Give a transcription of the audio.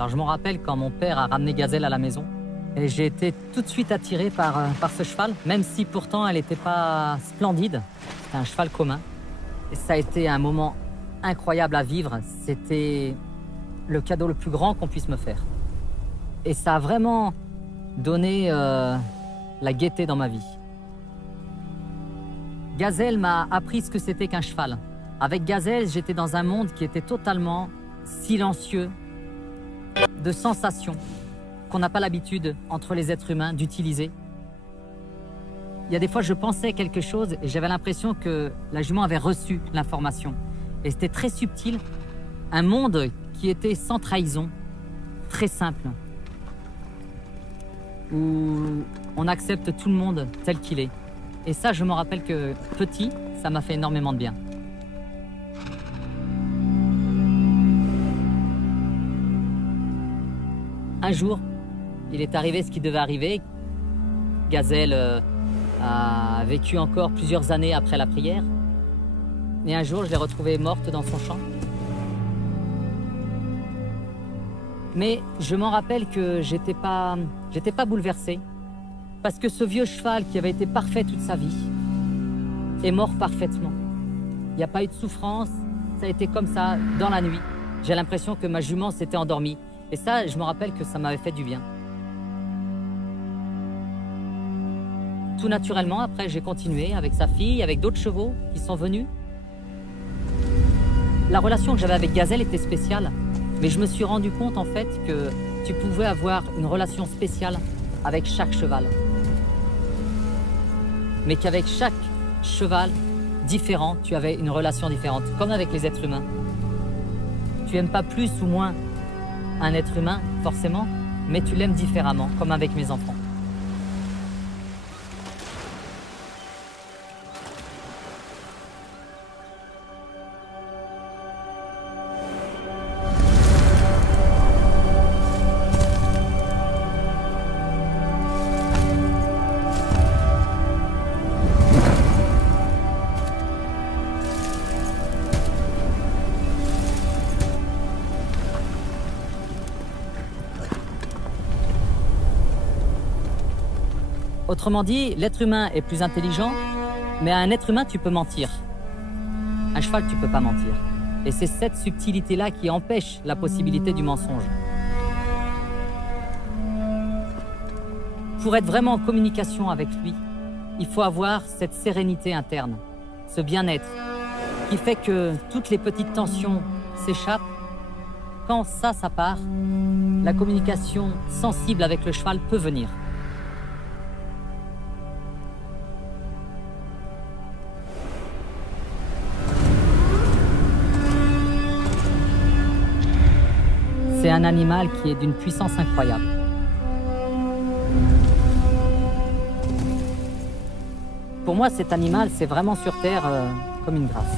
Alors je me rappelle quand mon père a ramené Gazelle à la maison, et j'ai été tout de suite attiré par ce cheval, même si pourtant elle n'était pas splendide. C'était un cheval commun. Et ça a été un moment incroyable à vivre. C'était le cadeau le plus grand qu'on puisse me faire. Et ça a vraiment donné la gaieté dans ma vie. Gazelle m'a appris ce que c'était qu'un cheval. Avec Gazelle, j'étais dans un monde qui était totalement silencieux, de sensations qu'on n'a pas l'habitude entre les êtres humains d'utiliser. Il y a des fois, je pensais quelque chose et j'avais l'impression que la jument avait reçu l'information. Et c'était très subtil, un monde qui était sans trahison, très simple, où on accepte tout le monde tel qu'il est. Et ça, je me rappelle que petit, ça m'a fait énormément de bien. Un jour, il est arrivé ce qui devait arriver. Gazelle a vécu encore plusieurs années après la prière. Et un jour, je l'ai retrouvée morte dans son champ. Mais je m'en rappelle que j'étais pas bouleversé. Parce que ce vieux cheval qui avait été parfait toute sa vie est mort parfaitement. Il n'y a pas eu de souffrance, ça a été comme ça, dans la nuit. J'ai l'impression que ma jument s'était endormie. Et ça, je me rappelle que ça m'avait fait du bien. Tout naturellement, après, j'ai continué avec sa fille, avec d'autres chevaux qui sont venus. La relation que j'avais avec Gazelle était spéciale, mais je me suis rendu compte en fait que tu pouvais avoir une relation spéciale avec chaque cheval. Mais qu'avec chaque cheval différent, tu avais une relation différente, comme avec les êtres humains. Tu n'aimes pas plus ou moins un être humain, forcément, mais tu l'aimes différemment, comme avec mes enfants. Autrement dit, l'être humain est plus intelligent, mais à un être humain, tu peux mentir. Un cheval, tu peux pas mentir. Et c'est cette subtilité-là qui empêche la possibilité du mensonge. Pour être vraiment en communication avec lui, il faut avoir cette sérénité interne, ce bien-être, qui fait que toutes les petites tensions s'échappent. Quand ça part, la communication sensible avec le cheval peut venir. C'est un animal qui est d'une puissance incroyable. Pour moi, cet animal, c'est vraiment sur Terre comme une grâce.